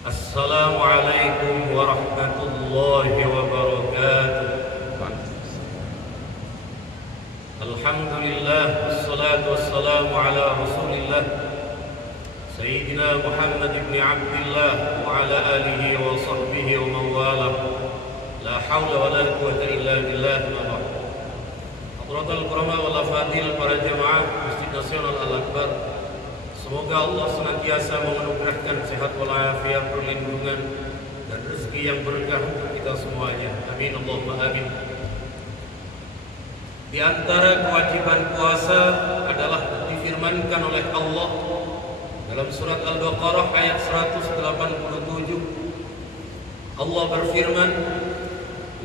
Assalamualaikum warahmatullahi wabarakatuh. Alhamdulillah, wassalatu wassalamu ala rasulillah Sayyidina Muhammad ibn Abdullah wa ala alihi wa sahbihi wa mawalah. La hawla wa la quwwata illa billah. Hadratul kurama wal afadil, para jemaah Masjid Nasional Al-Akbar, semoga Allah senantiasa menganugerahkan sehat walafiat, perlindungan dan rezeki yang berkah untuk kita semuanya. Amin Allahumma amin. Di antara kewajiban puasa adalah difirmankan oleh Allah dalam surat Al-Baqarah ayat 187. Allah berfirman,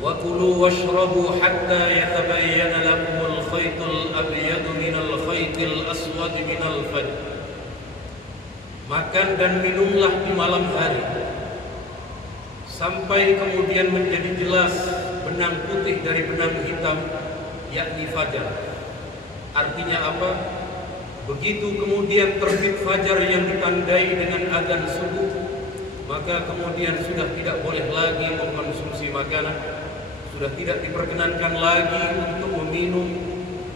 "Wa kulu washrabu hatta yatabayyana lakumul khaytul abyadu minal khaytil aswad minal fajr." Makan dan minumlah di malam hari sampai kemudian menjadi jelas benang putih dari benang hitam, yakni fajar. Artinya apa? Begitu kemudian terbit fajar yang ditandai dengan adzan subuh, maka kemudian sudah tidak boleh lagi mengkonsumsi makanan, sudah tidak diperkenankan lagi untuk meminum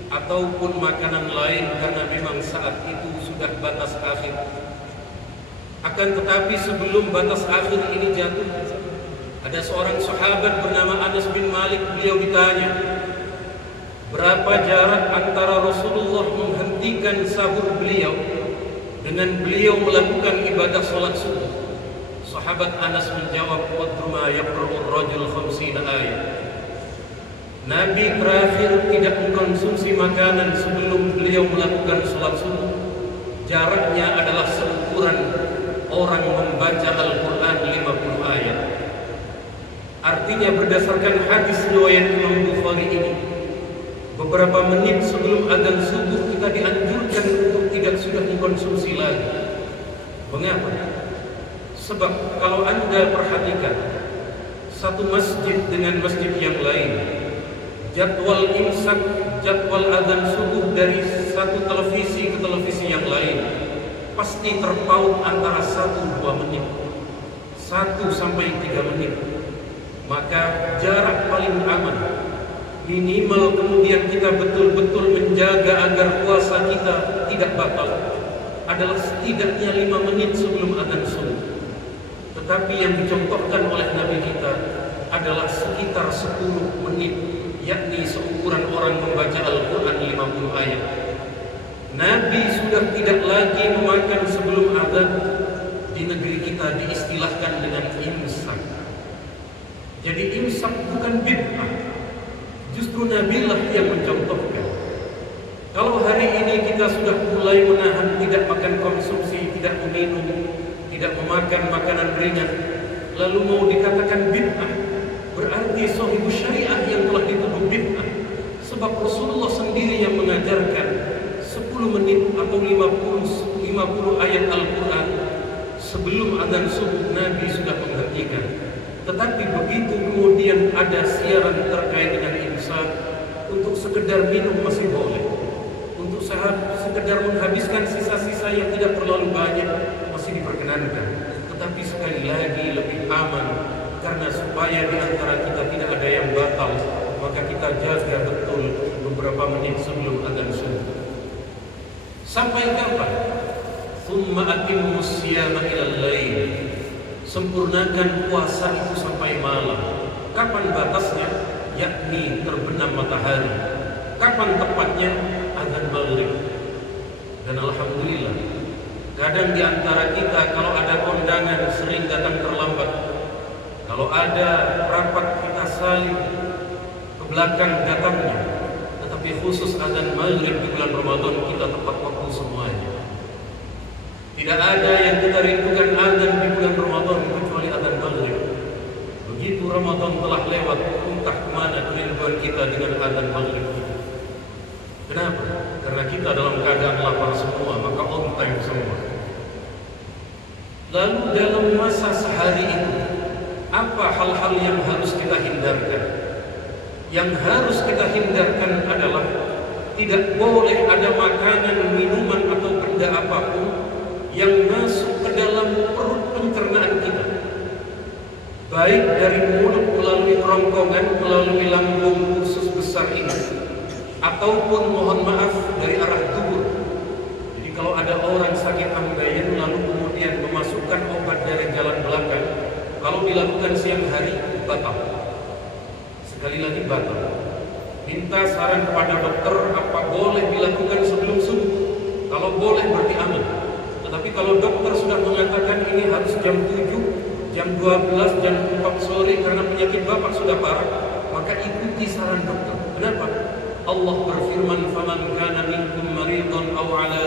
ataupun makanan lain, karena memang saat itu sudah batas akhir. Akan tetapi sebelum batas akhir ini jatuh, ada seorang sahabat bernama Anas bin Malik. Beliau ditanya, berapa jarak antara Rasulullah menghentikan sahur beliau dengan beliau melakukan ibadah salat subuh? Sahabat Anas menjawab, "Qadru ma yaqra'ur rajul 50 ayat." Nabi terakhir tidak mengkonsumsi makanan sebelum beliau melakukan salat subuh, jaraknya adalah seukuran orang membaca Al-Quran 50 ayat. Artinya berdasarkan hadis riwayat Imam Bukhari ini, beberapa menit sebelum adzan subuh kita dianjurkan untuk tidak sudah mengkonsumsi lagi. Mengapa? Sebab kalau Anda perhatikan satu masjid dengan masjid yang lain, jadwal imsak, jadwal adzan subuh dari satu televisi ke televisi yang lain pasti terpaut antara 1-2 menit, 1 sampai 3 menit. Maka jarak paling aman, minimal kemudian kita betul-betul menjaga agar puasa kita tidak batal, adalah setidaknya 5 menit sebelum adzan subuh. Tetapi yang dicontohkan oleh Nabi kita adalah sekitar 10 menit, yakni seukuran orang membaca Al-Quran 50 ayat. Nabi sudah tidak lagi memakan sebelum adzan. Di negeri kita diistilahkan dengan imsak. Jadi imsak bukan bid'ah, justru Nabi lah yang mencontohkan. Kalau hari ini kita sudah mulai menahan tidak makan konsumsi, tidak meminum, tidak memakan makanan ringan, lalu mau dikatakan bid'ah, berarti sahibus syariah yang telah dituduh bid'ah. Sebab Rasulullah sendiri yang mengajarkan 10 menit atau 50 ayat Al-Quran sebelum adzan subuh Nabi sudah menghentikan. Tetapi begitu kemudian ada siaran terkait dengan imsak, untuk sekedar minum masih boleh, untuk sekedar menghabiskan sisa-sisa yang tidak terlalu banyak masih diperkenankan. Tetapi sekali lagi lebih aman, karena supaya di antara kita tidak ada yang batal, maka kita jaga betul beberapa menit sebelum adzan subuh. Sampai kapan? Tsumma atimmus siyama ilal lail. Sempurnakan puasa itu sampai malam. Kapan batasnya? Yakni terbenam matahari. Kapan tepatnya? Adzan maghrib. Dan alhamdulillah, kadang di antara kita kalau ada kondangan sering datang terlambat. Kalau ada rapat kita saling ke belakang datangnya. Tapi khusus adzan maghrib di bulan Ramadan kita tepat waktu semuanya. Tidak ada yang kita rindukan adzan di bulan Ramadan kecuali adzan maghrib. Begitu Ramadan telah lewat, entah kemana kerinduan kita dengan adzan maghrib. Kenapa? Karena kita dalam keadaan lapar semua, maka on time semua. Lalu dalam masa sehari itu, apa hal-hal yang harus kita hindarkan? Yang harus kita hindarkan adalah tidak boleh ada makanan, minuman atau benda apapun yang masuk ke dalam perut pencernaan kita. baik dari mulut melalui kerongkongan, melalui lambung usus besar ini, ataupun mohon maaf dari arah tubuh. Jadi kalau ada orang sakit ambeien lalu kemudian memasukkan obat dari jalan belakang, kalau dilakukan siang hari batal. Sekali lagi batal. Minta saran kepada dokter apa boleh dilakukan sebelum subuh. Kalau boleh berarti aman. Tetapi kalau dokter sudah mengatakan ini harus jam 7, jam 12, jam 4 sore karena penyakit bapak sudah parah, maka ikuti saran dokter. Kenapa? Allah berfirman, "Faman kana minkum maridun aw ala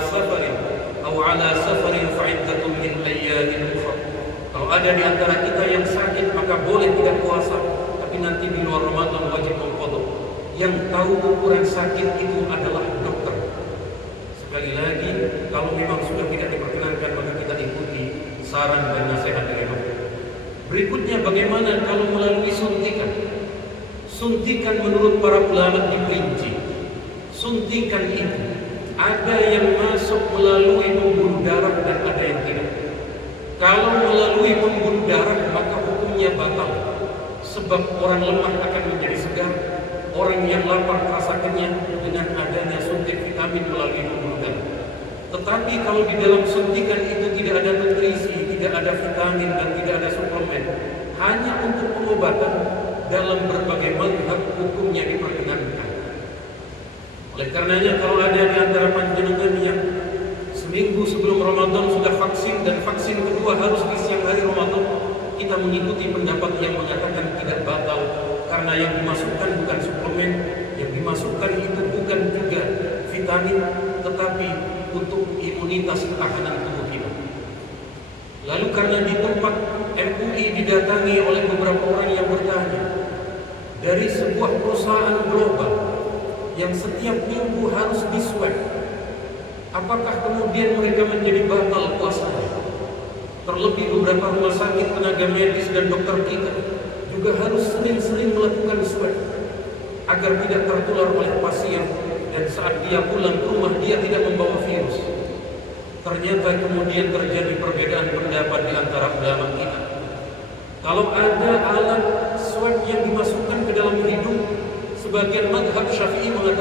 safarin fa iddatun min ayyamin ukhra." Kalau ada di antara kita yang sakit maka boleh tidak puasa, tapi nanti di luar Ramadan wajib mengqadha. Yang tahu ukuran sakit itu adalah dokter. Sekali lagi, kalau memang sudah tidak diperkenankan maka kita ikuti saran dan nasihat dari dokter. Berikutnya, bagaimana kalau melalui suntikan? Suntikan menurut para ulama diperinci. Suntikan itu ada yang masuk melalui pembuluh darah dan ada yang tidak. Kalau melalui pembuluh darah maka hukumnya batal. Sebab orang lemah akan menjadi segar, orang yang lapar terasa kenyang dengan adanya suntik vitamin melalui pembuluh darah. Tetapi kalau di dalam suntikan itu tidak ada nutrisi, tidak ada vitamin dan tidak ada suplemen, hanya untuk pengobatan, dalam berbagai mazhab hukumnya diperkenankan. Oleh karenanya kalau ada di antara panjenengan yang seminggu sebelum Ramadan sudah vaksin dan vaksin kedua harus di siang hari Ramadan, kita mengikuti pendapat yang mengatakan tidak batal, karena yang dimasukkan bukan suplemen, yang dimasukkan itu bukan juga vitamin, tetapi untuk imunitas ketahanan tubuh kita. Lalu karena di tempat MUI didatangi oleh beberapa orang yang bertanya, dari sebuah perusahaan global yang setiap minggu harus diswab, apakah kemudian mereka menjadi batal puasanya? Terlebih beberapa rumah sakit, tenaga medis dan dokter kita juga harus sering-sering melakukan swab agar tidak tertular oleh pasien dan saat dia pulang ke rumah dia tidak membawa virus. Ternyata kemudian terjadi perbedaan pendapat di antara ulama kita. Kalau ada alat swab yang dimasukkan ke dalam hidung, sebagian mazhab Syafi'i mengatakan